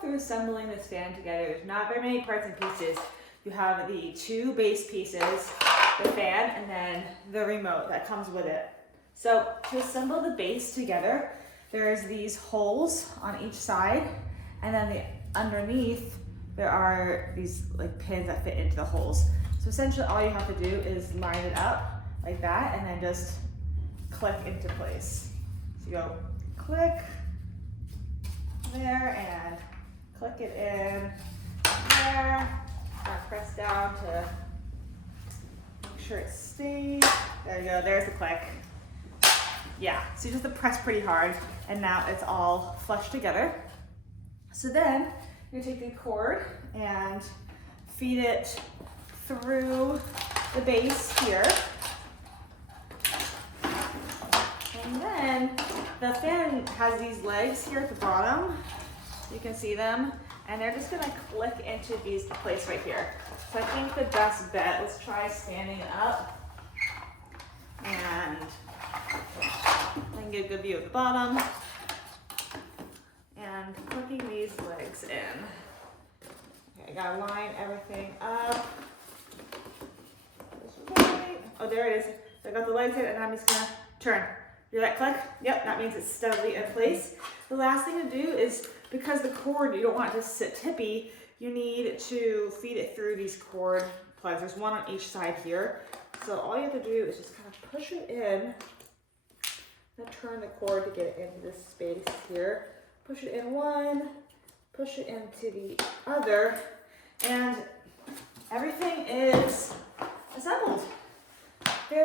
walk through assembling this fan together. There's not very many parts and pieces. You have the two base pieces, the fan, and then the remote that comes with it. So to assemble the base together, there's these holes on each side, and then underneath there are these like pins that fit into the holes. So essentially all you have to do is line it up like that and then just click into place. So you go click there and click it in there, and press down to make sure it stays. There you go, there's the click. Yeah, so you just have to press pretty hard and now it's all flushed together. So then you're gonna take the cord and feed it through the base here. And then the fan has these legs here at the bottom. You can see them. And they're just gonna click into these place right here. So I think the best bet, let's try standing up. And I can get a good view of the bottom. And clicking these legs in. Okay, I gotta line everything up. Oh, there it is. So I got the legs in and I'm just gonna turn. Hear that click? Yep, that means it's steadily in place. The last thing to do is, because the cord, you don't want it to sit tippy, you need to feed it through these cord plugs. There's one on each side here. So all you have to do is just kind of push it in. And turn the cord to get it into this space here. Push it in one, push it into the other, and everything is assembled.